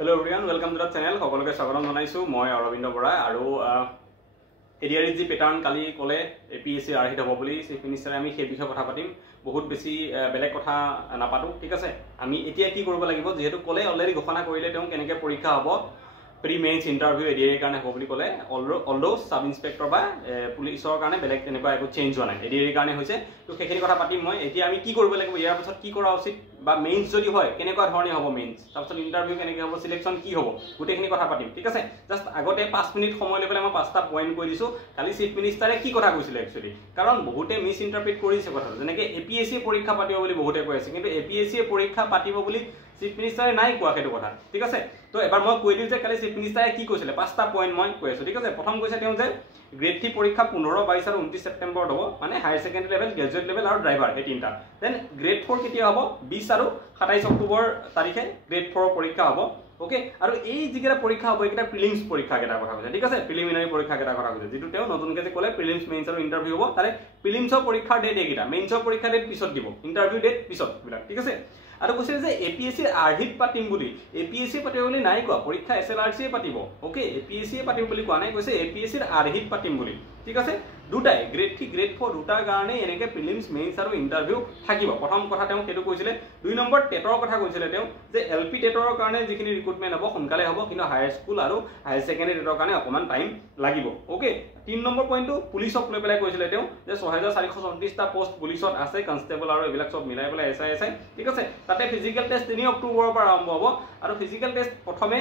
Hello everyone, welcome to the channel. সকলোকে স্বাগতম জনাইছো মই অৰবিন্দ বৰা আৰু এডিআৰই জি পেটাৰ্ণ কালি কলে এপিএসসি আৰহিত হ'ব বুলি চিফ মিনিষ্টাৰে আমি সেই বিষয়ে কথা পাতিম বহুত বেছি বেলেগ কথা নাপাতো ঠিক আছে আমি এতিয়া কি কৰিব লাগিব যেহেতু কলে অলৰেডি ঘোষণা কৰিলে তেওঁ কেনেকৈ পৰীক্ষা হ'ব প্ৰি মেইনছ ইন্টাৰভিউ এডিআৰই কাৰণে হ'ব বুলি কলে অলদো সাব ইন্সপেক্টৰ বা পুলিচৰ কাৰণে বেলেগ তেনেকুৱা একো চেঞ্জ হোৱা নাই এডিআৰই কাৰণে হৈছে তো সেইখিনি কথা পাতিম মই এতিয়া আমি কি কৰিব লাগিব ইয়াৰ পাছত কি কৰা উচিত বা মেইনছ যদি হয় কেনেকুৱা ধৰণে হ'ব মেইনছ তাৰপিছত ইন্টাৰভিউ কেনেকৈ হ'ব সিলেকশন কি হ'ব গোটেইখিনি কথা পাতিম ঠিক আছে জাস্ট আগতে 5 মিনিট সময় লৈ পেলাই মই 5টা পইণ্ট কৈ দিছো কালি চিফ মিনিষ্টাৰে কি কথা কৈছিল একচুয়ালি কাৰণ বহুতে মিস ইন্টাৰপ্ৰিট কৰিছে কথাটো যেনেকৈ এপিএসসি পৰীক্ষা পাতিব বুলি বহুতে কৈ আছে কিন্তু এপিএসসি পৰীক্ষা পাতিব বুলি চিফ মিনিষ্টাৰে নাই কোৱা সেইটো কথা ঠিক আছে তো এবাৰ মই কৈ দিও যে কালি চিফ মিনিষ্টাৰে কি কৈছিলে 5টা পইণ্ট মই কৈ আছো ঠিক আছে প্ৰথম কৈছে তেওঁ যে গ্ৰেড 3 পৰীক্ষা 15 22 আৰু 29 সেপ্টেম্বৰত হ'ব মানে higher secondary level graduate level আৰু ড্ৰাইভাৰ এই তিনটা দেন গ্ৰেড 4 কেতিয়া হ'ব 20 আৰু 27 অক্টোবৰ তাৰিখে গ্ৰেড 4 পৰীক্ষা হ'ব ওকে আৰু এই যিকেটা পৰীক্ষা হ'ব এইকেটা প্ৰিলিমছ পৰীক্ষা কেটা কথা কৈছে ঠিক আছে প্ৰিলিমিনাৰী পৰীক্ষা কেটা কথা কৈছে যেটো তেওঁ নতুনকৈ যে ক'লে প্ৰিলিমছ মেইনছ আৰু ইন্টাৰভিউ হ'ব তাৰে প্ৰিলিমছৰ পৰীক্ষাৰ ডেট এইকেটা মেইনছৰ পৰীক্ষা ডেট পিছত দিব ইন্টাৰভিউ ডেট পিছত বিলাক ঠিক আছে আৰু কৈছে যে এপিএসসি আৰহিত পাতিম বুলি এপিএসসি পাতিব বুলি নাই কোৱা পৰীক্ষা এসএলআৰসি পাতিব ওকে এপিএসসি পাতিম বুলি কোৱা নাই কৈছে এপিএসসি আৰহিত পাতিম বুলি ঠিক আছে দুটাই গ্ৰেড 3 গ্ৰেড 4 দুটাৰ কাৰণে এনেকে প্ৰিলিমছ মেইনছ আৰু ইন্টাৰভিউ থাকিব প্ৰথম কথা তেওঁ কেটো কৈছিলে দুই নম্বৰ টেটৰ কথা কৈছিলে তেওঁ যে এলপি টেটৰ কাৰণে যিখিনি ৰিক্ৰুটমেন্ট হ'ব সোনকালে হ'ব কিন্তু হায়াৰ স্কুল আৰু হায়াৰ সেকেন্ডাৰী টেটৰ কাৰণে অকমান টাইম লাগিব ওকে 3 নম্বৰ পইণ্টটো পুলিচক লৈ পেলাই কৈছিলে তেওঁ যে 6434টা পোষ্ট পুলিচত আছে কনষ্টেবল আৰু এইবিলাক সব মিলাই পেলাই এসআই ঠিক আছে তাতে ফিজিক্যাল টেষ্ট 3 অক্টোবৰৰ পৰা আৰম্ভ হ'ব আৰু ফিজিক্যাল টেষ্ট প্ৰথমে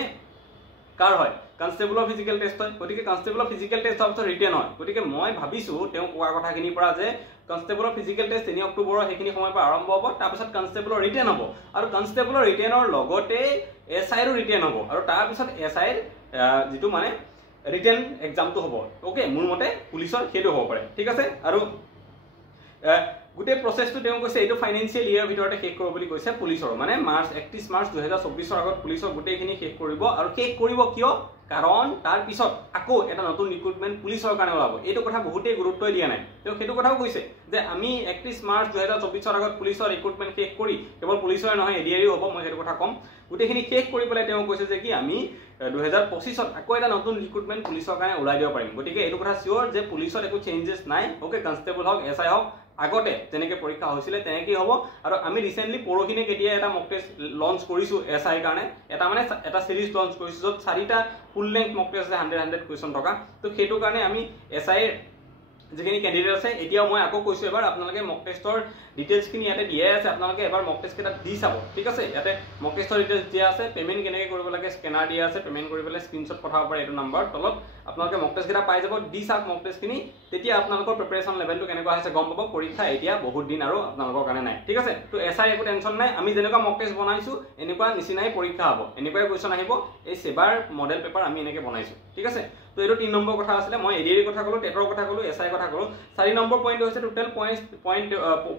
কাৰ হয় কনষ্টেবলৰ ফিজিক্যাল টেষ্ট হয় গতিকে কনষ্টেবলৰ ফিজিক্যাল টেষ্ট অফ ৰিটেন হয় গতিকে মই ভাবিছো তেওঁ কোৱা কথাখিনিৰ পৰা যে কনষ্টেবলৰ ফিজিক্যাল টেষ্ট 3 অক্টোবৰৰ সেইখিনি সময়ৰ পৰা আৰম্ভ হ'ব তাৰ পিছত কনষ্টেবলৰ ৰিটেন হ'ব আৰু কনষ্টেবলৰ ৰিটেনৰ লগতে এসআইৰ ৰিটেন হ'ব আৰু তাৰ পিছত এসআইৰ যেটো মানে ৰিটেন এক্সামটো হ'ব ওকে মোৰ মতে পুলিচৰ হেতু হ'ব পাৰে ঠিক আছে আৰু গুটে প্ৰসেসটো তেওঁ কৈছে এটো ফাইনান্সিয়াল ইয়াৰ ভিতৰতে শেষ কৰিব বুলি কৈছে পুলিচৰ মানে মাৰ্চ 31 মাৰ্চ 2024 ৰ আগত পুলিচৰ গুটেখিনি শেষ কৰিব আৰু শেষ কৰিব কিয় কাৰণ তাৰ পিছত আকৌ এটা নতুন ৰিক্ৰুটমেন্ট পুলিচৰ কাৰণে ওলাব এইটো কথা বহুতে গুৰুত্ব দিয়া নাই তেওঁ হেতু কথাও কৈছে যে আমি 31 মাৰ্চ 2024 ৰ আগত পুলিচৰ ৰিক্ৰুটমেন্ট শেষ কৰি কেৱল পুলিচৰ নহয় এডিআৰই হ'ব মই হেতু কথা কম গুটেখিনি শেষ কৰি পেলাই তেওঁ কৈছে যে কি আমি 2025 ত আকৌ এটা নতুন ৰিক্ৰুটমেন্ট পুলিচৰ কাৰণে ওলাই দিব পাৰিম গতিকে এইটো কথা সিওৰ যে পুলিচৰ একো চেঞ্জেছ নাই ওকে কনষ্টেবল হওক এসআই হওক আগতে যেনেকৈ পৰীক্ষা হৈছিল তেনেকৈ হ'ব আৰু আমি ৰিসেন্টলি পৰহিনে কেতিয়া এটা মক টেষ্ট লঞ্চ কৰিছো এসআই কাৰণে এটা মানে এটা সিৰিজ লঞ্চ কৰিছো যত 4টা ফুল লেংথ মক টেষ্ট 100 কোৱেশ্চন থকা তো হেতু কাৰণে আমি এসআই যিখিনি ক্যান্ডিডেট আছে এতিয়াও মই আকৌ কৈছো এবাৰ আপোনালোকে মক টেষ্টৰ ডিটেইলছ খিনি ইয়াতে দিয়া আছে আপোনালোকে এবাৰ মক টেষ্ট কেটা দি চাব ঠিক আছে ইয়াতে মক টেষ্টৰ ডিটেইলছ দিয়া আছে পেমেন্ট কেনেকৈ কৰিব লাগে স্ক্যানাৰ দিয়া আছে পেমেন্ট কৰি পেলাই স্ক্ৰিনশ্বট পঠাব পাৰে এইটো নম্বৰ তলত আপোনালোকে মক টেষ্ট কেটা পাই যাব দি চাওক মক টেষ্ট খিনি তেতিয়া আপোনালোকৰ প্ৰিপাৰেচন লেভেলটো কেনেকুৱা হৈছে গম পাব পৰীক্ষা এতিয়া বহুত দিন আৰু আপোনালোকৰ কাৰণে নাই ঠিক আছে তো এসআই একো টেনচন নাই আমি যেনেকুৱা মক টেষ্ট বনাইছো এনেকুৱা নিচিনাই পৰীক্ষা হ'ব এনেকুৱাই কোৱেশ্চন আহিব এই সেবাৰ মডেল পেপাৰ আমি এনেকৈ বনাইছো ঠিক আছে তো এটো 3 নম্বৰ কথা আছিল মই এডিআৰই কথা কলো টেটৰ কথা কলো এসআই কথা কলো 4 নম্বৰ পইণ্ট হৈছে টোটাল পইণ্ট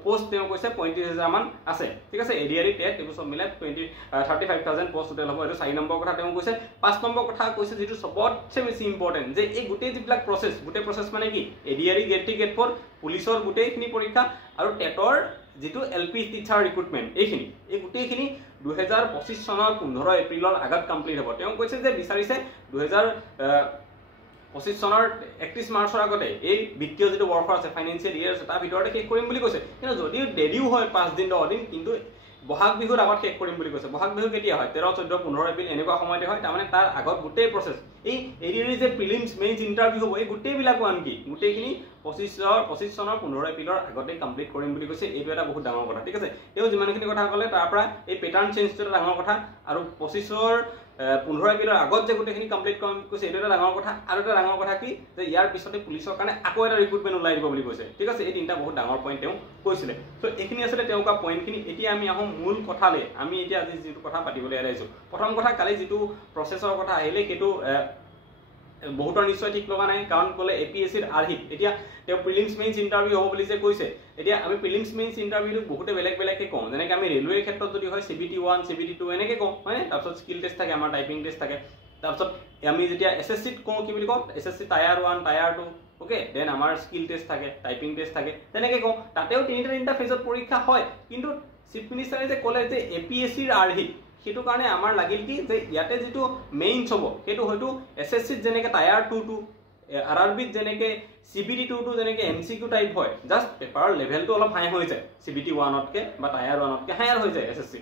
পোষ্ট তেওঁ কৈছে 35000 মান আছে ঠিক আছে এডিআৰই টেট এটো সব মিলাই 35000 পোষ্ট টোটাল হ'ব এটো 4 নম্বৰ কথা তেওঁ কৈছে 5 নম্বৰ কথা কৈছে যেটো সবতছে বেছি ইম্পৰ্টেন্ট যে এই গোটেই যিবিলাক প্ৰসেস গোটেই প্ৰসেস মানে কি এডিআৰই গ্ৰেড 3 গ্ৰেড 4 পুলিচৰ গোটেইখিনি পৰীক্ষা আৰু টেটৰ যেটো এলপি টিচাৰ ৰিক্ৰুটমেন্ট এইখিনি এই গোটেইখিনি 2025 চনৰ 15 এপ্ৰিলৰ আগত কমপ্লিট হ'ব তেওঁ কৈছে যে বিচাৰিছে 2025 চনৰ 31 মাৰ্চৰ আগতে এই বিত্তীয় যেটো বৰ্ষ আছে ফাইনান্সিয়াল ইয়াৰ আছে তাৰ ভিতৰতে শেষ কৰিম বুলি কৈছে কিন্তু যদিও দেৰিও হয় 5 দিন 10 দিন কিন্তু বহাগ বিহুৰ আগত শেষ কৰিম বুলি কৈছে বহাগ বিহু কেতিয়া হয় 13 14 15 এপ্ৰিল এনেকুৱা সময়তে হয় তাৰ মানে তাৰ আগত গোটেই প্ৰসেস এই এডিআৰই যে প্ৰিলিমছ মেইনছ ইন্টাৰভিউ হ'ব এই গোটেই বিলাকো আনকি গোটেইখিনি 25 চনৰ 15 এপ্ৰিলৰ আগতে কমপ্লিট কৰিম বুলি কৈছে এইটো এটা বহুত ডাঙৰ কথা ঠিক আছে তেওঁ যিমানখিনি কথা ক'লে তাৰ পৰা এই পেটাৰ্ণ চেঞ্জটো এটা ডাঙৰ কথা আৰু 25 15 এপ্ৰিলৰ আগত যে গোটেইখিনি কমপ্লিট কৰিম কৈছে এইটো এটা ডাঙৰ কথা আৰু এটা ডাঙৰ কথা কি যে ইয়াৰ পিছতে পুলিচৰ কাৰণে আকৌ এটা ৰিক্ৰুটমেন্ট ওলাই দিব বুলি কৈছে ঠিক আছে এই তিনটা বহুত ডাঙৰ পইণ্ট তেওঁ কৈছিলে তো এইখিনি আছিল তেওঁ কা পইণ্টখিনি এতিয়া আমি আহোঁ মূল কথালে আমি এতিয়া আজি যেটো কথা পাতিবলৈ আইছো প্ৰথম কথা কালি যেটো প্ৰসেসৰ কথা আহিলে কেটো বহুতৰ নিশ্চয় ঠিক লগা নাই কাৰণ ক'লে এপিএসসিৰ আৰহিত এতিয়া তেওঁ প্ৰিলিমছ মেইনছ ইন্টাৰভিউ হ'ব বুলি যে কৈছে এতিয়া আমি প্ৰিলিমছ মেইনছ ইন্টাৰভিউটো বহুতে বেলেগকে কওঁ যেনেকৈ আমি ৰেলৱেৰ ক্ষেত্ৰত যদি হয় CBT 1 CBT 2 এনেকৈ কওঁ মানে তাৰপিছত স্কিল টেষ্ট থাকে আমাৰ টাইপিং টেষ্ট থাকে তাৰপিছত আমি যেতিয়া এসএসসিত কওঁ কি বুলি কওঁ SSC tier 1 tier 2 okay then আমাৰ স্কিল টেষ্ট থাকে টাইপিং টেষ্ট থাকে তেনেকৈ কওঁ তাতেও তিনিটা ফেজত পৰীক্ষা হয় কিন্তু চিফ মিনিষ্টাৰে যে ক'লে যে এপিএসসিৰ আৰহিত সেইটো কাৰণে আমাৰ লাগিল কি যে ইয়াতে যেটো মেইনছ হ'ব সেইটো হয়তো এসএসসি যেনেকে টায়াৰ 2 টু আৰআৰবি যেনেকে সিবিটি 2 টু যেনেকে এমসিকিউ টাইপ হয় জাস্ট পেপাৰৰ লেভেলটো অলপ হাই হৈ যায় সিবিটি 1 তকে বা টায়াৰ 1 তকে হায়াৰ হৈ যায় এসএসসি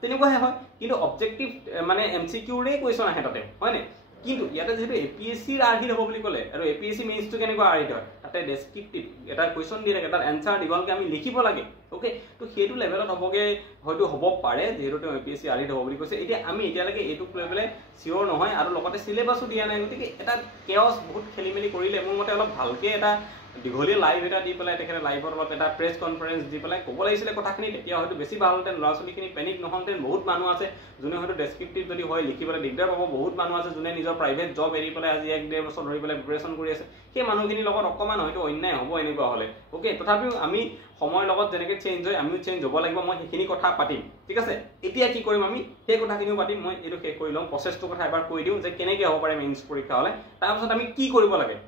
তেনেকুৱা হয় কিন্তু অবজেক্টিভ মানে এমসিকিউ ৰে কোৱেশ্চন আহে তাতে হয় নে কিন্তু ইয়াতে যেটো এপিএসসি ৰ আৰহিত হ'ব বুলি ক'লে আৰু এপিএসসি মেইনছটো কেনেকুৱা আৰহিত হয় তাতে ডেসক্ৰিপটিভ এটা কোৱেশ্চন দি থাকে তাৰ এনসাৰ দিগলকে আমি লিখিব লাগে ওকে তো সেইটো লেভেলত হ'বগে হয়তো হ'ব পাৰে যেহেতু এপিএসসি আৰহিত হ'ব বুলি কৈছে এতিয়া আমি এতিয়ালৈকে এইটো লেভেলে সিওৰ নহয় আৰু লগতে সিলেবাসও দিয়া নাই গতিকে এটা কেওস বহুত খেলিমেলি কৰিলে মোৰ মতে অলপ ভালকে এটা দিঘলি লাইভ এটা দি পেলাই তেখেতে লাইভত অলপ এটা প্ৰেছ কনফাৰেন্স দি পেলাই ক'ব লাগিছিলে কথাখিনি তেতিয়া হয়তো বেছি ভাল হ'লতেন ল'ৰা ছোৱালীখিনি পেনিক নহওঁতেন বহুত মানুহ আছে যোনে হয়তো ডেসক্ৰিপটিভ যদি হয় লিখিবলৈ দিগদাৰ পাব বহুত মানুহ আছে যোনে নিজৰ প্ৰাইভেট জব এৰি পেলাই আজি 1.5 বছৰ ধৰি পেলাই প্ৰিপাৰেচন কৰি আছে সেই মানুহখিনিৰ লগত অকমান হয়তো অন্যায় হ'ব এনেকুৱা হ'লে ওকে তথাপিও আমি সময়ৰ লগত যেনেকৈ চেঞ্জ হয় আমিও চেঞ্জ হ'ব লাগিব মই সেইখিনি কথা পাতিম ঠিক আছে এতিয়া কি কৰিম আমি সেই কথাখিনিও পাতিম মই এইটো শেষ কৰি লম প্ৰচেছটোৰ কথা এবাৰ কৈ দিওঁ যে কেনেকৈ হ'ব পাৰে মেইনছ পৰীক্ষা হ'লে তাৰপিছত আমি কি কৰিব লাগে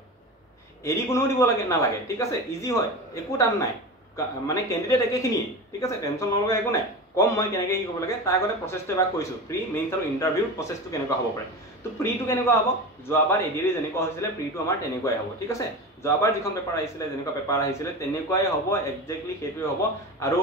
এৰি কোনো দিব লাগে না লাগে ঠিক আছে ইজি হয় একো টান নাই মানে ক্যান্ডিডেট একেখিনি ঠিক আছে টেনশন নলগা একো নাই কম মই কেনেকৈ কি কৰিব লাগে তাৰ আগতে প্ৰচেছটো এবাৰ কৈছো প্ৰি মেইনছ আৰু ইন্টাৰভিউ প্ৰচেছটো কেনেকুৱা হ'ব পাৰে তো প্ৰিটো কেনেকুৱা হ'ব যোৱাবাৰ এডিৰি যেনেকুৱা হৈছিলে প্ৰিটো আমাৰ তেনেকুৱাই হ'ব ঠিক আছে যোৱাবাৰ যিখন পেপাৰ আহিছিলে যেনেকুৱা পেপাৰ আহিছিলে তেনেকুৱাই হ'ব এক্স্যাক্টলি সেইটোৱে হ'ব আৰু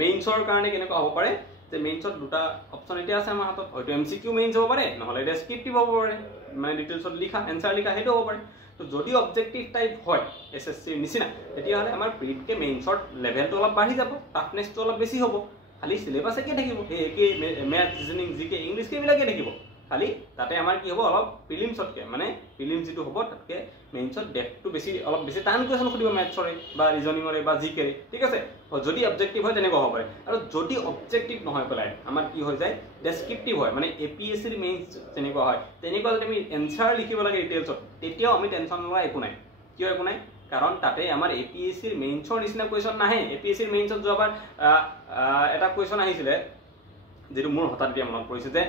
মেইনছৰ কাৰণে কেনেকুৱা হ'ব পাৰে যে মেইনছত দুটা অপচন এতিয়া আছে আমাৰ হাতত হয়তো এমসিকিউ মেইনছ হ'ব পাৰে নহলে ডেসক্ৰিপটিভ হ'ব পাৰে মানে ডিটেইলছত লিখা এনসাৰ লিখা হেটো হ'ব পাৰে তো যদি অবজেক্টিভ টাইপ হয় এসএসসি নিচিনা তেতিয়া হলে আমাৰ প্ৰিটকে মেইনছৰ লেভেলটো অলপ বাঢ়ি যাব টাফনেছটো অলপ বেছি হ'ব খালি সিলেবাস একে থাকিব একে ম্যাথ ৰিজনিং জিকে ইংলিশ কেবিলাকে থাকিব খালি তাতে আমাৰ কি হ'ব অলপ প্ৰিলিমছতকে মানে প্ৰিলিম যেটো হ'ব তাতকে মেইনছত ডেপটো বেছি অলপ বেছি টান কোৱেশ্চন খুদিব ম্যাথছৰে বা ৰিজনিংৰে বা জিকে ঠিক আছে যদি অবজেক্টিভ হয় তেনেকুৱা হ'ব পাৰে আৰু যদি অবজেক্টিভ নহয় পেলাই আমাৰ কি হৈ যায় ডেসক্ৰিপটিভ হয় মানে এপিএসসি ৰ মেইনছ তেনেকুৱা হয় তেনেকুৱা যদি আমি এনসাৰ লিখিব লাগে ডিটেইলছত তেতিয়াও আমি টেনচন লোৱা একো নাই কিয় একো নাই কাৰণ তাতে আমাৰ এপিএসসি ৰ মেইনছৰ নিচিনা কোৱেশ্চন নাহে এপিএসসি ৰ মেইনছত যোৱাবাৰ এটা কোৱেশ্চন আহিছিলে যেটো মোৰ হঠাৎ দিয়া মনত পৰিছে যে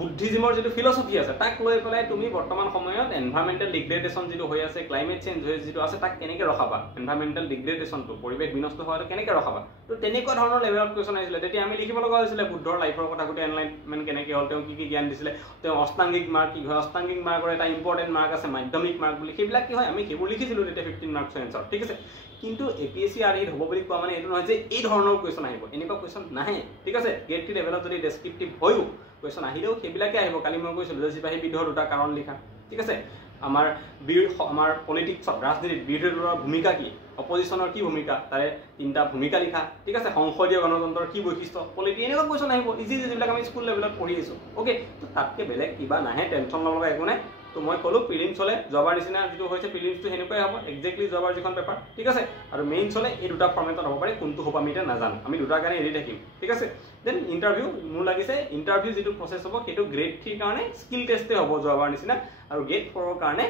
বুদ্ধিজিমৰ যেটো ফিলসফি আছে তাক লৈ পেলাই তুমি বৰ্তমান সময়ত এনভায়ৰনমেন্টাল ডিগ্ৰেডেশন যেটো হৈ আছে ক্লাইমেট চেঞ্জ হৈ যেটো আছে তাক কেনেকৈ ৰখাবা এনভায়ৰনমেন্টাল ডিগ্ৰেডেশনটো পৰিৱেশ বিনষ্ট হোৱাটো কেনেকৈ ৰখাবা তো তেনেকুৱা ধৰণৰ লেভেলত কোৱেশ্চন আহিছিলে তেতিয়া আমি লিখিব লগা হৈছিলে বুদ্ধৰ লাইফৰ কথা গোটেই এনলাইনমেন্ট কেনেকৈ হ'ল তেওঁ কি জ্ঞান দিছিলে তেওঁ অষ্টাংগিক মাৰ্ক কি হয় অষ্টাংগিক মাৰ্কৰ এটা ইম্পৰ্টেন্ট মাৰ্ক আছে মাধ্যমিক মাৰ্ক বুলি সেইবিলাক কি হয় আমি সেইবোৰ লিখিছিলো তেতিয়া 15 মাৰ্কছ এনসাৰ ঠিক আছে কিন্তু এপিএসসি আৰহিত হ'ব বুলি কোৱা মানে এইটো নহয় যে এই ধৰণৰ কোৱেশ্চন আহিব এনেকুৱা কোৱেশ্চন নাহে ঠিক আছে গ্ৰেড 3 লেভেলত যদি ডেসক্ৰিপটিভ হয়ও কোৱেশ্চন আহিলেও সেইবিলাকে আহিব কালি মই কৈছিলো যে সিপাহী বিধৰ দুটা কাৰণ লিখা ঠিক আছে আমাৰ পলিটিক্সত ৰাজনীতিত বিৰোধীৰ ভূমিকা কি অপজিশনৰ কি ভূমিকা তাৰে তিনটা ভূমিকা লিখা ঠিক আছে সংসদীয় গণতন্ত্ৰৰ কি বৈশিষ্ট্য পলিটি এনেকুৱা কোৱেশ্চন আহিব ইজি যিবিলাক আমি স্কুল লেভেলত পঢ়ি আছো ওকে তো তাতকে বেলেগ কিবা নাহে টেনচন ল'ব লগা একো নাই তো মই কলো প্ৰিলিমছ হলে যোৱাবাৰ নিচিনা যেটো হৈছে প্ৰিলিমছটো হেনেকুৱাই হ'ব এক্স্যাক্টলি যোৱাবাৰ যিখন পেপাৰ ঠিক আছে আৰু মেইনছ হলে এই দুটা ফৰ্মেটত হ'ব পাৰে কোনটো হ'ব আমি এটা নাজানো আমি দুটা কাৰণে এৰি থাকিম ঠিক আছে দেন ইন্টাৰভিউ মোৰ লাগিছে ইন্টাৰভিউ যেটো প্ৰসেছ হ'ব সেইটো গ্ৰেড 3 কাৰণে স্কিল টেষ্টে হ'ব যোৱাবাৰ নিচিনা আৰু গ্ৰেড 4 ৰ কাৰণে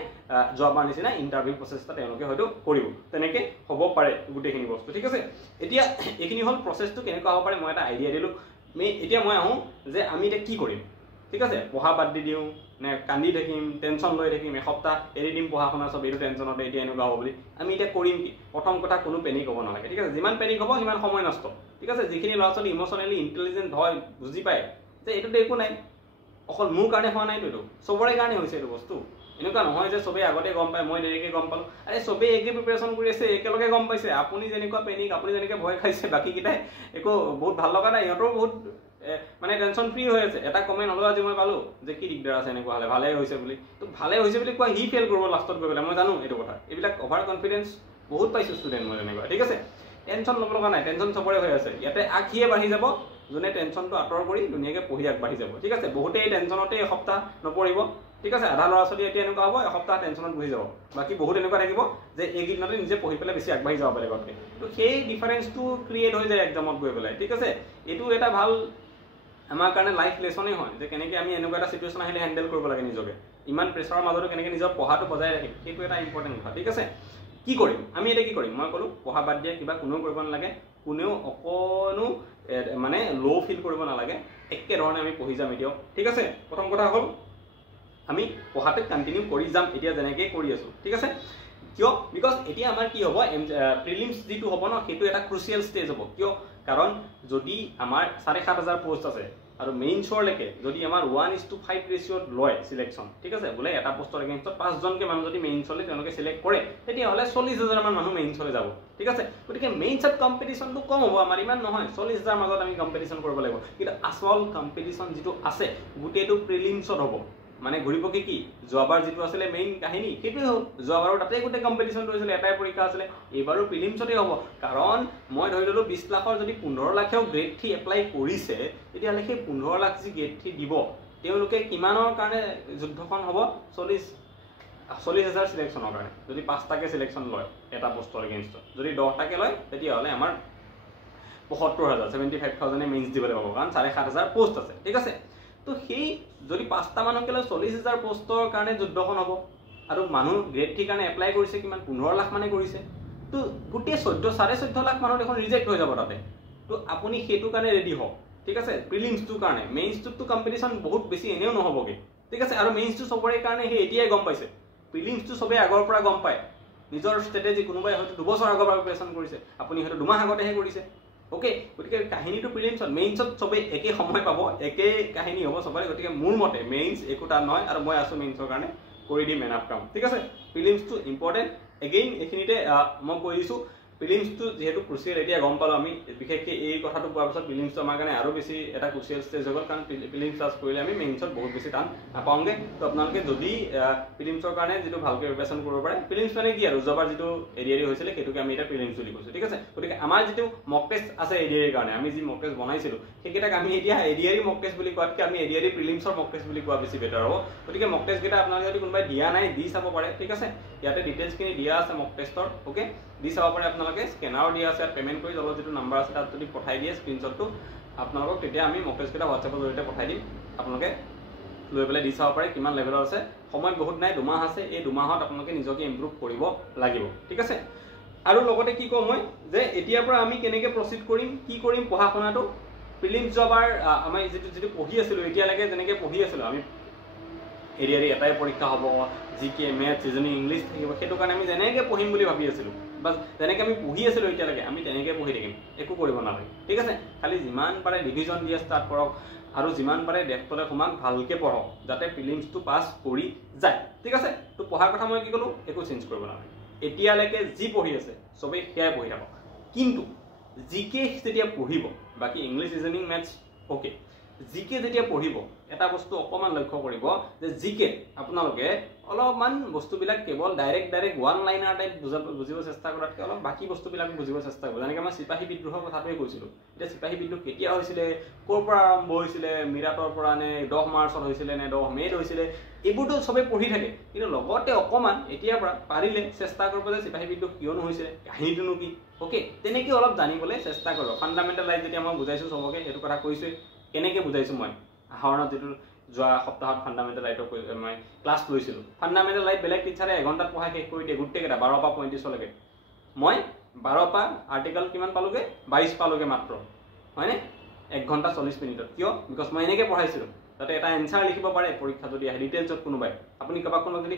যোৱাবাৰ নিচিনা ইন্টাৰভিউ প্ৰসেছটা তেওঁলোকে হয়তো কৰিব তেনেকে হ'ব পাৰে গুটেখিনি বস্তু ঠিক আছে এতিয়া এইখিনি হল প্ৰসেছটো কেনেকুৱা হ'ব পাৰে মই এটা আইডিয়া দিলো এতিয়া মই আহো যে আমি এটা কি কৰিম ঠিক আছে পঢ়া বাদ দি দিওঁ নে কান্দি থাকিম টেনচন লৈ থাকিম এসপ্তাহ এৰি দিম পঢ়া শুনা সব এইটো টেনচনতে এতিয়া এনেকুৱা হ'ব বুলি আমি এটা কৰিম কি প্ৰথম কথা কোনো পেনিক হ'ব নালাগে ঠিক আছে যিমান পেনিক হ'ব সিমান সময় নষ্ট ঠিক আছে যিখিনি ল'ৰা ছোৱালী ইমোশনেলি ইন্টেলিজেন্ট হয় বুজি পায় যে এইটো একো নাই অকল মোৰ কাৰণে হোৱা নাই এইটো সবৰে কাৰণে হৈছে এইটো বস্তু এনেকুৱা নহয় যে সবে আগতে গম পায় মই দেৰিকে গম পালো আৰে সবে একে প্ৰিপাৰেচন কৰি আছে একেলগে গম পাইছে আপুনি যেনেকুৱা পেনিক আপুনি যেনেকৈ ভয় খাইছে বাকি কিটাই একো বহুত ভাল লগা নাই ইহঁতৰ বহুত মানে টেনশন ফ্ৰী হৈ আছে এটা কমেন্ট হলো আজি মই পালো যে কি দিগদাৰ আছে এনেকুৱা হলে ভালে হৈছে বুলি তো ভালে হৈছে বুলি কোৱা হি ফেল কৰিব লাষ্টত গৈ পেলাই মই জানো এইটো কথা এইবিলাক অভাৰ কনফিডেন্স বহুত পাইছো ষ্টুডেন্ট মই এনেকুৱা ঠিক আছে টেনশন ল'ব লগা নাই টেনশন সবৰে হৈ আছে ইয়াতে আখিয়ে বাঢ়ি যাব যোনে টেনশনটো আঁতৰ কৰি ধুনীয়াকৈ পঢ়ি আগবাঢ়ি যাব ঠিক আছে বহুতেই টেনশনতে এসপ্তাহ নপঢ়িব ঠিক আছে আধা ল'ৰা ছোৱালী এতিয়া এনেকুৱা হ'ব এসপ্তাহ টেনশনত বহি যাব বাকি বহুত এনেকুৱা থাকিব যে এইকেইদিনতে নিজে পঢ়ি পেলাই বেছি আগবাঢ়ি যাব বেলেগতকৈ তো সেই ডিফাৰেন্সটো ক্ৰিয়েট হৈ যায় এক্সামত গৈ পেলাই ঠিক আছে এইটো এটা ভাল আমাৰ কাৰণে লাইফ লেছনেই হয় যে কেনেকৈ আমি এনেকুৱা এটা সিচুৱেশ্যন আহিলে হেণ্ডেল কৰিব লাগে নিজকে ইমান প্ৰেছাৰৰ মাজতো কেনেকৈ নিজৰ পঢ়াটো বজাই ৰাখিম সেইটো এটা ইম্পৰ্টেণ্ট কথা ঠিক আছে কি কৰিম আমি এটা কি কৰিম মই ক'লো পঢ়া বাদ দিয়া কিবা কোনেও কৰিব নালাগে কোনেও অকণো মানে লো ফিল কৰিব নালাগে একেধৰণে আমি পঢ়ি যাম এতিয়াও ঠিক আছে প্ৰথম কথা হ'ল আমি পঢ়াতে কন্টিনিউ কৰি যাম এতিয়া যেনেকৈ কৰি আছো ঠিক আছে কিয় বিকজ এতিয়া আমাৰ কি হ'ব প্ৰিলিমছ যিটো হ'ব ন সেইটো এটা ক্ৰুচিয়েল ষ্টেজ হ'ব কিয় কাৰণ যদি আমাৰ 7,500 পোষ্ট আছে আৰু মেইনছৰলৈকে যদি আমাৰ 1:5 ৰেচিঅ'ত লয় সিলেকশ্যন ঠিক আছে বোলে এটা পোষ্টৰ এগেইনষ্টত 5জনকে মানুহ যদি মেইনছলৈ তেওঁলোকে সিলেক্ট কৰে তেতিয়াহ'লে 40,000 মান মানুহ মেইনছলৈ যাব ঠিক আছে গতিকে মেইনছত কম্পিটিশ্যনটো কম হ'ব আমাৰ ইমান নহয় 40,000 মাজত আমি কম্পিটিশ্যন কৰিব লাগিব কিন্তু আচল কম্পিটিশ্যন যিটো আছে গোটেইটো প্ৰিলিমছত হ'ব মানে ঘূৰিব কি যোৱাবাৰ যিটো আছিলে মেইন কাহিনী সেইটোৱে হ'ল যোৱাবাৰৰ তাতে গোটেই কম্পিটিশ্যনটো হৈছিলে এটাই পৰীক্ষা আছিলে এইবাৰো প্ৰিলিমছতে হ'ব কাৰণ মই ধৰি ল'লোঁ 20 লাখৰ যদি 15 লাখেও গ্ৰেড 3 এপ্লাই কৰিছে তেতিয়াহ'লে সেই 15 লাখ যি গ্ৰেড 3 দিব তেওঁলোকে কিমানৰ কাৰণে যুদ্ধখন হ'ব 40,000 সিলেকশ্যনৰ কাৰণে যদি 5টাকে সিলেকশ্যন লয় এটা পোষ্টৰ এগেইনষ্টত যদি 10টাকে লয় তেতিয়াহ'লে আমাৰ 75,000 75,000 মেইনছ দিবলৈ পাব কাৰণ 7,500 পোষ্ট আছে ঠিক আছে তো সেই যদি 5টা মানুহকে লৈ 40,000 পোষ্টৰ কাৰণে যুদ্ধখন হ'ব আৰু মানুহ গ্ৰেড 3 কাৰণে এপ্লাই কৰিছে কিমান 15 লাখ মানে কৰিছে তো গোটেই 14.5 লাখ মানুহ দেখোন ৰিজেক্ট হৈ যাব তাতে তো আপুনি সেইটো কাৰণে ৰেডি হওক ঠিক আছে প্ৰিলিমছটোৰ কাৰণে মেইনছটোতো কম্পিটিশ্যন বহুত বেছি এনেও নহ'বগৈ ঠিক আছে আৰু মেইনছটো চবৰে কাৰণে সেই এতিয়াই গম পাইছে প্ৰিলিমছটো চবেই আগৰ পৰা গম পায় নিজৰ ষ্ট্ৰেটেজি কোনোবাই হয়তো 2 বছৰ আগৰ পৰা প্ৰিপাৰেশ্যন কৰিছে আপুনি হয়তো 2 মাহ আগতেহে কৰিছে ওকে গতিকে কাহিনীটো প্ৰিলিমছত মেইনছত চবেই একে সময় পাব একে কাহিনী হ'ব চবৰে গতিকে মোৰ মতে মেইনছ একোটা নহয় আৰু মই আছোঁ মেইনছৰ কাৰণে কৰি দিম এনাফ কাম ঠিক আছে প্ৰিলিমছটো ইম্পৰ্টেণ্ট এগেইন এইখিনিতে মই কৈ দিছোঁ প্ৰিলিমছটো যেহেতু ক্ৰুচিয়েল এতিয়া গম পালোঁ আমি বিশেষকৈ এই কথাটো কোৱাৰ পিছত প্ৰিলিমছটো আমাৰ কাৰণে আৰু বেছি এটা ক্ৰুচিয়েল ষ্টেজ হৈ গ'ল কাৰণ প্ৰিলিমছ পাছ কৰিলে আমি মেইনছত বহুত বেছি টান নাপাওঁগৈ তো আপোনালোকে যদি প্ৰিলিমছৰ কাৰণে যিটো ভালকৈ প্ৰিপাৰেশ্যন কৰিব পাৰে প্ৰিলিমছ মানে কি আৰু যোৱাবাৰ যিটো এডিআৰই হৈছিলে সেইটোকে আমি এতিয়া প্ৰিলিমছ বুলি কৈছোঁ ঠিক আছে গতিকে আমাৰ যিটো মক টেষ্ট আছে এডিআৰইৰ কাৰণে আমি যি মক টেষ্ট বনাইছিলোঁ সেইকেইটাক আমি এতিয়া এডিআৰই মক টেষ্ট বুলি কোৱাতকৈ আমি এডিআৰই প্ৰিলিমছৰ মক টেষ্ট বুলি কোৱা বেছি বেটাৰ হ'ব গতিকে মক টেষ্টকেইটা আপোনালোকে যদি কোনোবাই দিয়া নাই দি চাব পাৰে ঠিক আছে ইয়াতে ডিটেইলছখিনি দিয়া আছে মক টেষ্টৰ ওকে দি চাব পাৰে আপোনালোকে স্কেনাৰো দিয়া আছে পে'মেণ্ট কৰি তলত যিটো নাম্বাৰ আছে তাত যদি পঠাই দিয়ে স্ক্ৰীনশ্বটটো আপোনালোকক তেতিয়া আমি মক টেষ্টকেইটা হোৱাটছএপৰ জৰিয়তে পঠাই দিম আপোনালোকে লৈ পেলাই দি চাব পাৰে কিমান লেভেলৰ আছে সময় বহুত নাই 2 মাহ আছে এই 2 মাহত আপোনালোকে নিজকে ইম্প্ৰুভ কৰিব লাগিব ঠিক আছে আৰু লগতে কি কওঁ মই যে এতিয়াৰ পৰা আমি কেনেকৈ প্ৰচিড কৰিম কি কৰিম পঢ়া শুনাটো প্ৰিলিমছ যোৱাবাৰ আমি যিটো পঢ়ি আছিলোঁ এতিয়ালৈকে যেনেকৈ পঢ়ি আছিলোঁ আমি এডিআৰই এটাই পৰীক্ষা হ'ব জিকে মেথছ ৰিজনিং ইংলিছ থাকিব সেইটো কাৰণে আমি যেনেকৈ পঢ়িম বুলি ভাবি আছিলোঁ বা যেনেকৈ আমি পঢ়ি আছিলোঁ এতিয়ালৈকে আমি তেনেকৈ পঢ়ি থাকিম একো কৰিব নালাগে ঠিক আছে খালি যিমান পাৰে ৰিভিজন দিয়া ষ্টাৰ্ট কৰক আৰু যিমান পাৰে ডেফটলে সোমাক ভালকৈ পঢ়ক যাতে প্ৰিলিমছটো পাছ কৰি যায় ঠিক আছে তো পঢ়াৰ কথা মই কি ক'লোঁ একো চেঞ্জ কৰিব নালাগে এতিয়ালৈকে যি পঢ়ি আছে চবেই সেয়াই পঢ়ি থাকক কিন্তু জিকে যেতিয়া পঢ়িব বাকী ইংলিছ ৰিজনিং মেথছ অ'কে জিকে যেতিয়া পঢ়িব এটা বস্তু অকণমান লক্ষ্য কৰিব যে জিকে আপোনালোকে অলপমান বস্তুবিলাক কেৱল ডাইৰেক্ট ওৱান লাইনাৰ টাইপ বুজিব চেষ্টা কৰাতকৈ অলপ বাকী বস্তুবিলাক বুজিব চেষ্টা কৰিব যেনেকৈ মই চিপাহী বিদ্ৰোহৰ কথাটোৱে কৈছিলোঁ এতিয়া চিপাহী বিদ্ৰোহ কেতিয়া হৈছিলে ক'ৰ পৰা আৰম্ভ হৈছিলে মিৰাটৰ পৰা নে 10 মাৰ্চত হৈছিলে নে 10 মে'ত হৈছিলে এইবোৰতো চবেই পঢ়ি থাকে কিন্তু লগতে অকণমান এতিয়াৰ পৰা পাৰিলে চেষ্টা কৰিব যে চিপাহী বিদ্ৰোহ কিয়নো হৈছিলে কাহিনীটোনো কি অ'কে তেনেকৈ অলপ জানিবলৈ চেষ্টা কৰিব ফাণ্ডামেণ্টেল লাইফ যেতিয়া মই বুজাইছোঁ চবকে সেইটো কথা কৈছোঁৱেই কেনেকৈ বুজাইছোঁ মই আহৰণত যিটো যোৱা সপ্তাহত ফাণ্ডামেণ্টেল লাইফৰ মই ক্লাছ লৈছিলোঁ ফাণ্ডামেণ্টেল লাইফ বেলেগ টিচাৰে এঘণ্টাত পঢ়াই শেষ কৰি দিয়ে গোটেইকেইটা 12 পৰা 35লৈকে মই 12 পৰা আৰ্টিকেল কিমান পালোগৈ 22 পালোগৈ মাত্ৰ হয়নে 1 ঘণ্টা 40 মিনিটত কিয় বিকজ মই এনেকৈ পঢ়াইছিলোঁ যাতে এটা এনচাৰ লিখিব পাৰে পৰীক্ষা যদি আহে ডিটেইলছত কোনোবাই আপুনি কোনোবাই যদি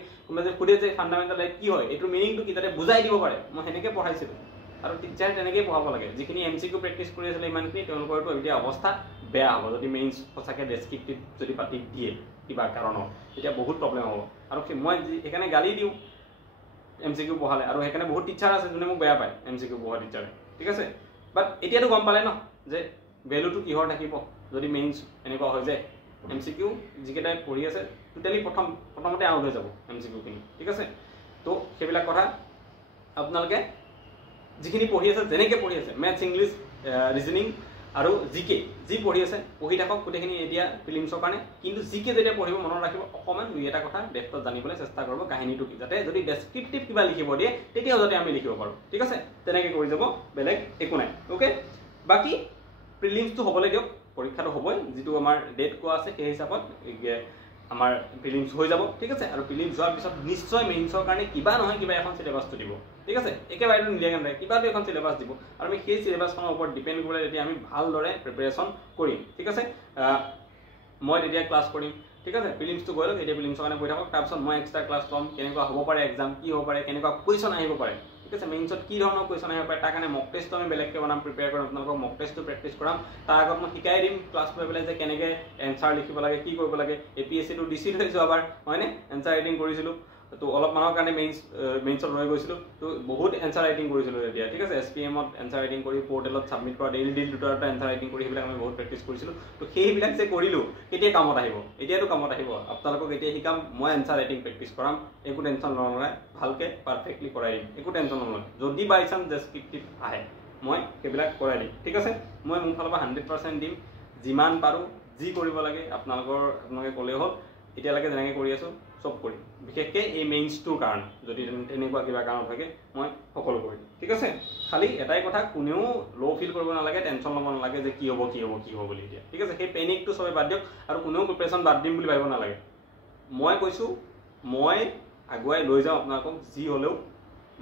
সোধে যে ফাণ্ডামেণ্টেল লাইফ কি হয় এইটোৰ মিনিংটো কি যাতে বুজাই দিব পাৰে মই সেনেকৈ পঢ়াইছিলোঁ আৰু টিচাৰে তেনেকৈয়ে পঢ়াব লাগে যিখিনি MCQ প্ৰেক্টিছ কৰি আছিলে ইমানখিনি তেওঁলোকৰতো এতিয়া অৱস্থা বেয়া হ'ব যদি মেইনছ সঁচাকৈ ডেছক্ৰিপটিভ যদি পাতি দিয়ে কিবা কাৰণত তেতিয়া বহুত প্ৰব্লেম হ'ব আৰু মই সেইকাৰণে গালি দিওঁ MCQ পঢ়ালে আৰু সেইকাৰণে বহুত টিচাৰ আছে যোনে মোক বেয়া পায় MCQ পঢ়োৱা টিচাৰে ঠিক আছে বাট এতিয়াতো গম পালে ন যে ভেলুটো কিহৰ থাকিব যদি মেইনছ এনেকুৱা হৈ যায় MCQ যিকেইটাই পঢ়ি আছে টোটেলি প্ৰথমতে আউট হৈ যাব MCQখিনি ঠিক আছে তো সেইবিলাক কথা আপোনালোকে যিখিনি পঢ়ি আছে যেনেকৈ পঢ়ি আছে মেথছ ইংলিছ ৰিজনিং আৰু জিকে যি পঢ়ি আছে পঢ়ি থাকক গোটেইখিনি এতিয়া প্ৰিলিমছৰ কাৰণে কিন্তু জিকে যেতিয়া পঢ়িব মনত ৰাখিব অকণমান 2-এটা কথা ডেফটত জানিবলৈ চেষ্টা কৰিব কাহিনীটো কি যাতে যদি ডেছক্ৰিপটিভ কিবা লিখিব দিয়ে তেতিয়াও যাতে আমি লিখিব পাৰোঁ ঠিক আছে তেনেকৈ কৰি যাব বেলেগ একো নাই অ'কে বাকী প্ৰিলিমছটো হ'বলৈ দিয়ক পৰীক্ষাটো হ'বই যিটো আমাৰ ডেট কোৱা আছে সেই হিচাপত আমাৰ প্ৰিলিমছ হৈ যাব ঠিক আছে আৰু প্ৰিলিমছ হোৱাৰ পিছত নিশ্চয় মেইনছৰ কাৰণে কিবা নহয় কিবা এখন চিলেবাছটো দিব ঠিক আছে একেবাৰেতো নিদিয়াকৈ নাথাকে কিবাটো এখন চিলেবাছ দিব আৰু আমি সেই চিলেবাছখনৰ ওপৰত ডিপেণ্ড কৰিলে তেতিয়া আমি ভালদৰে প্ৰিপেৰেশ্যন কৰিম ঠিক আছে মই তেতিয়া ক্লাছ কৰিম ঠিক আছে প্ৰিলিমছটো গৈ লওক এতিয়া প্ৰিলিমছৰ কাৰণে পঢ়ি থাকক তাৰপিছত মই এক্সট্ৰা ক্লাছ ল'ম কেনেকুৱা হ'ব পাৰে এক্সাম কি হ'ব পাৰে কেনেকুৱা কুৱেশ্যন আহিব পাৰে ঠিক আছে মেইনছত কি ধৰণৰ কুৱেশ্যন আহিব পাৰে তাৰ কাৰণে মক টেষ্টটো আমি বেলেগকৈ বনাম প্ৰিপেয়াৰ কৰিম আপোনালোকক মক টেষ্টটো প্ৰেক্টিছ কৰাম তাৰ আগত মই শিকাই দিম ক্লাছ লৈ পেলাই যে কেনেকৈ এনচাৰ লিখিব লাগে কি কৰিব লাগে APSCটো দিছিল হৈ যোৱাবাৰ হয়নে এনচাৰ ৰাইটিং কৰিছিলোঁ তো অলপ মানৰ কাৰণে মেইনছত ৰৈ গৈছিলোঁ তো বহুত এনচাৰ ৰাইটিং কৰিছিলোঁ এতিয়া ঠিক আছে SPMত এনচাৰ ৰাইটিং কৰি পৰ্টেলত ছাবমিট কৰা ডেইলি দুটা এনচাৰ ৰাইটিং কৰি সেইবিলাক আমি বহুত প্ৰেক্টিছ কৰিছিলোঁ তো সেইবিলাক যে কৰিলোঁ কেতিয়া কামত আহিব এতিয়াতো কামত আহিব আপোনালোকক এতিয়া শিকাম মই এনচাৰ ৰাইটিং প্ৰেক্টিছ কৰাম একো টেনশ্যন নল'লে ভালকৈ পাৰফেক্টলি কৰাই দিম একো টেনশ্যন নল'লে যদি বাই চান্স ডেছক্ৰিপটিভ আহে মই সেইবিলাক কৰাই দিম ঠিক আছে মই মোৰ ফালৰ পৰা 100% দিম যিমান পাৰোঁ যি কৰিব লাগে আপোনালোকে ক'লেই হ'ল এতিয়ালৈকে যেনেকৈ কৰি আছোঁ চব কৰিম বিশেষকৈ এই মেইনছটোৰ কাৰণে যদি তেনেকুৱা কিবা কাৰণ থাকে মই সকলো কৰিম ঠিক আছে খালি এটাই কথা কোনেও ল' ফিল কৰিব নালাগে টেনশ্যন ল'ব নালাগে যে কি হ'ব বুলি এতিয়া ঠিক আছে সেই পেনিকটো চবেই বাদ দিয়ক আৰু কোনেও প্ৰিপেৰেশ্যন বাদ দিম বুলি ভাবিব নালাগে মই কৈছোঁ মই আগুৱাই লৈ যাওঁ আপোনালোকক যি হ'লেও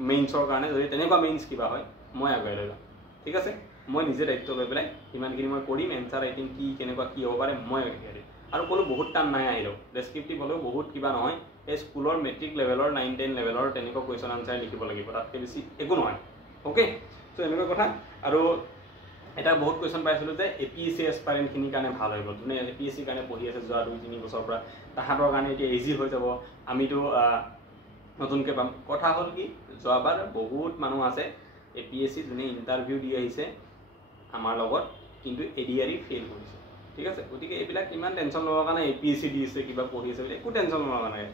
মেইনছৰ কাৰণে যদি তেনেকুৱা মেইনছ কিবা হয় মই আগুৱাই লৈ যাওঁ ঠিক আছে মই নিজে দায়িত্ব লৈ পেলাই ইমানখিনি মই কৰিম এনচাৰ ৰাইটিং কি কেনেকুৱা কি হ'ব পাৰে মই শিকাই দিম আৰু ক'লো বহুত টান নাই আহিলেও ডেছক্ৰিপটিভ হ'লেও বহুত কিবা নহয় এই স্কুলৰ মেট্ৰিক লেভেলৰ 9-10 লেভেলৰ তেনেকুৱা কুৱেশ্যন আনচাৰ লিখিব লাগিব তাতকৈ বেছি একো নহয় অ'কে চ' এনেকুৱা কথা আৰু এটা বহুত কুৱেশ্যন পাইছিলোঁ যে APSC এছপাইৰেণ্টখিনিৰ কাৰণে ভাল হৈ গ'ল যোনে APSCৰ কাৰণে পঢ়ি আছে যোৱা 2-3 বছৰৰ পৰা তাহাঁতৰ কাৰণে এতিয়া ইজি হৈ যাব আমিতো নতুনকৈ পাম কথা হ'ল কি যোৱাবাৰ বহুত মানুহ আছে APSC যোনে ইণ্টাৰভিউ দি আহিছে আমাৰ লগত কিন্তু ADRE ফেইল কৰিছে ঠিক আছে গতিকে এইবিলাক ইমান টেনশ্যন ল'বৰ কাৰণে APSC দি আছে কিবা পঢ়ি আছে বুলি একো টেনশ্যন ল'ব নালাগে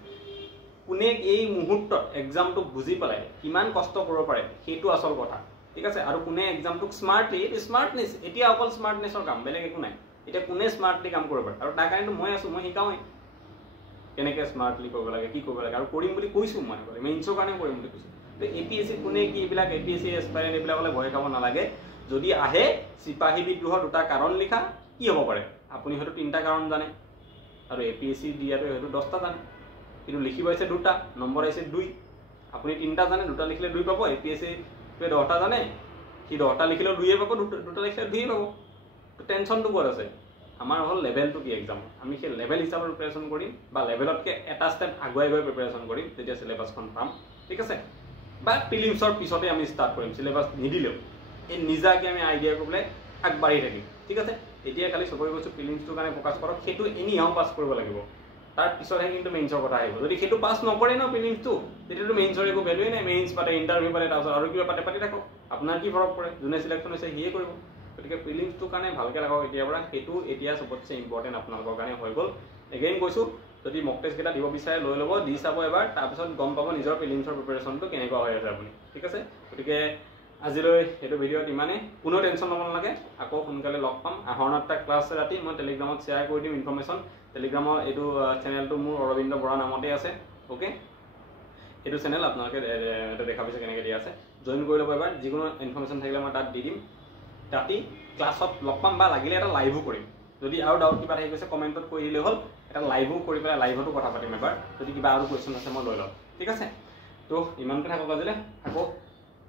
কোনে এই মুহূৰ্তত এক্সামটো বুজি পেলাই কিমান কষ্ট কৰিব পাৰে সেইটো আচল কথা ঠিক আছে আৰু কোনে এক্সামটোক স্মাৰ্টলি এইটো স্মাৰ্টনেছ এতিয়া অকল স্মাৰ্টনেছৰ কাম বেলেগ একো নাই এতিয়া কোনে স্মাৰ্টলি কাম কৰিব পাৰে আৰু তাৰ কাৰণেতো মই আছোঁ মই শিকাওঁৱেই কেনেকৈ স্মাৰ্টলি কৰিব লাগে কি কৰিব লাগে আৰু কৰিম বুলি কৈছোঁ মই মেইনছৰ কাৰণে কৰিম বুলি কৈছোঁ তো APSC কোনে কি এইবিলাক APSC এছপাইৰেণ্ট এইবিলাকলৈ ভয় খাব নালাগে যদি আহে চিপাহী বিদ্ৰোহৰ দুটা কাৰণ লিখা কি হ'ব পাৰে আপুনি হয়তো 3টা কাৰণ জানে আৰু APSC দিয়াটো হয়তো 10টা জানে কিন্তু লিখিব আহিছে 2টা নম্বৰ আহিছে 2 আপুনি 3টা জানে 2টা লিখিলে 2 পাব APSCটোৱে 10টা জানে সি 10টা লিখিলেও 2 পাব 2টা লিখিলে 2 পাব তো টেনশ্যনটো ক'ত আছে আমাৰ হ'ল লেভেলটো কি এক্সাম আমি সেই লেভেল হিচাপত প্ৰিপেৰেশ্যন কৰিম বা লেভেলতকৈ এটা ষ্টেপ আগুৱাই গৈ প্ৰিপেৰেশ্যন কৰিম তেতিয়া চিলেবাছখন পাম ঠিক আছে বা প্ৰিলিমছৰ পিছতে আমি ষ্টাৰ্ট কৰিম চিলেবাছ নিদিলেও এই নিজাকৈ আমি আইডিয়া কৰি পেলাই আগবাঢ়ি থাকিম ঠিক আছে এতিয়া খালি চবৰে কৈছোঁ প্ৰিলিমছটোৰ কাৰণে ফ'কাছ কৰক সেইটো এনিহাও পাছ কৰিব লাগিব তাৰ পিছতহে কিন্তু মেইনছৰ কথা আহিব যদি সেইটো পাছ নকৰে ন প্ৰিলিমছটো তেতিয়াতো মেইনছৰ একো ভেলুৱে নাই মেইনছ পাতে ইণ্টাৰভিউ পাতে তাৰপিছত আৰু কিবা পাতি থাকক আপোনাৰ কি ফৰক পৰে যোনে চিলেকশ্যন হৈছে সিয়ে কৰিব গতিকে প্ৰিলিমছটোৰ কাৰণে ভালকৈ লাগক এতিয়াৰ পৰা সেইটো এতিয়া চবতছে ইম্পৰ্টেণ্ট আপোনালোকৰ কাৰণে হৈ গ'ল এগেইন কৈছোঁ যদি মক টেষ্টকেইটা দিব বিচাৰে লৈ ল'ব দি চাব এবাৰ তাৰপিছত গম পাব নিজৰ প্ৰিলিমছৰ প্ৰিপেৰেশ্যনটো কেনেকুৱা হৈ আছে আপুনি ঠিক আছে গতিকে আজিলৈ এইটো ভিডিঅ'ত ইমানেই কোনো টেনশ্যন ল'ব নালাগে আকৌ সোনকালে লগ পাম আহৰণটা ক্লাছ ৰাতি মই টেলিগ্ৰামত শ্বেয়াৰ কৰি দিম ইনফৰ্মেশ্যন টেলিগ্ৰামৰ এইটো চেনেলটো মোৰ অৰবিন্দ বৰা নামতে আছে অ'কে এইটো চেনেল আপোনালোকে এইটো দেখা পাইছে কেনেকৈ দিয়া আছে জইন কৰি ল'ব এবাৰ যিকোনো ইনফৰ্মেশ্যন থাকিলে মই তাত দি দিম ৰাতি ক্লাছত লগ পাম বা লাগিলে এটা লাইভো কৰিম যদি আৰু ডাউট কিবা থাকি গৈছে কমেণ্টত কৈ দিলে হ'ল এটা লাইভো কৰি পেলাই লাইভতো কথা পাতিম এবাৰ যদি কিবা আৰু কুৱেশ্যন আছে মই লৈ ল'ম ঠিক আছে তো ইমানকৈ থাকক আজিলৈ আকৌ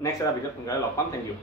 নেক্সট এটা ভিডিঅ'ত সোনকালে লগ পাম থেংক ইউ